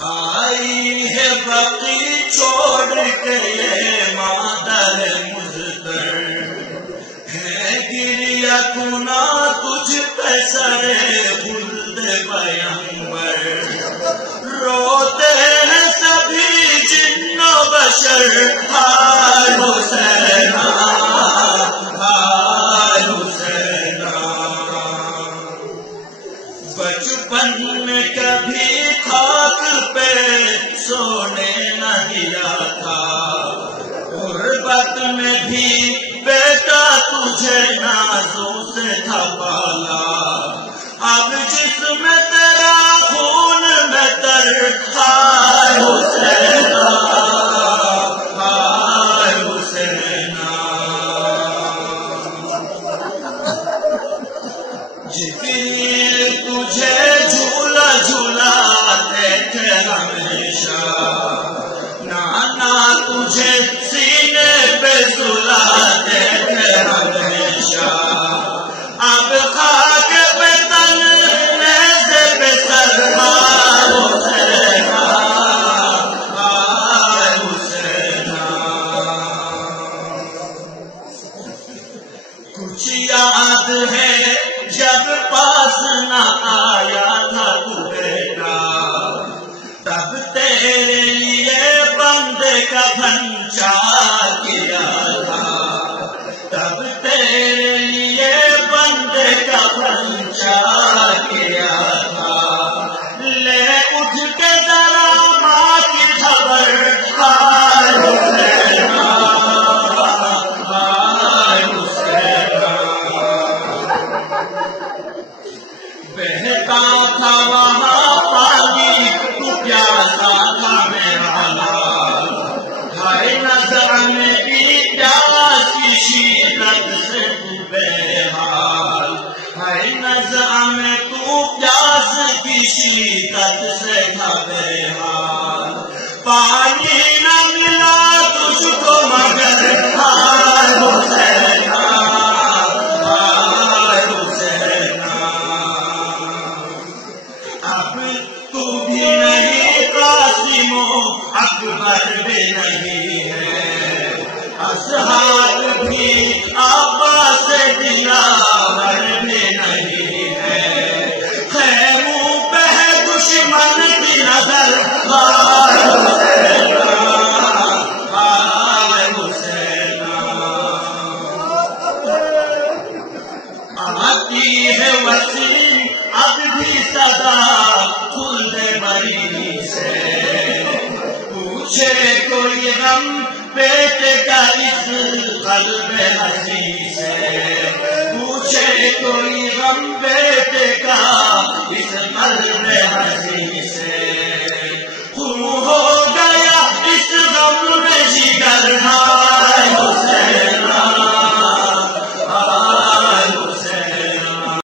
آئی ہے بقی چھوڑ کے یہ مادر مزدر، ہے گریہ کنا تجھ پہ سر خلد پیمبر، روتے ہیں سبھی جن و بشر، ہائے حسینہ ہائے حسینہ۔ بچپن میں کبھی خاک پہ سونے نہ دیا تھا، غربت میں بھی بیٹا تجھے نازوں سے تھا پالا، اب جسم تیرا خون میں تر، ہائے حسینہ ہائے حسینہ۔ جبریل تجھے جھولا جھولاتے تھے ہمیشہ، نانا تجھے سینے پہ سلاتے تھے ہمیشہ، اب خاک پہ تن نیزے پہ سر، ہائے حسینہ ہائے حسینہ۔ کچھ یاد ہے جب پاس نہ آیا تھا تو بیٹا، تب تیرے لیے بندے کا بھنچار کیا تھا، تب تیرے لیے بندے کا بھنچار کیا تھا، لے اٹھ کے ذرا ماں کی خبر، ہائے حسینہ ہائے حسینہ۔ بہتا تھا وہاں پانی تو پیاسا تھا میرا لال، ہائے نظر میں بھی پیاس کی شدت سے تو بےحال، ہائے نظر میں تو پیاس کی شدت سے تھا بےحال، پانی نہ ملا تجھ کو مگر، ہائے حسینہ ہائے حسینہ۔ اب تو بھی نہیں قاسم و اکبر بھی نہیں ہے، اصحاب بھی عباس دلاور بھی نہیں ہے، خیموں پہ ہے دشمن کی نظر، ہائے حسینہ ہائے حسینہ۔ آتی ہے وصل اب بھی صدا خلد بری سے، پوچھے کوئی غم بیٹے کا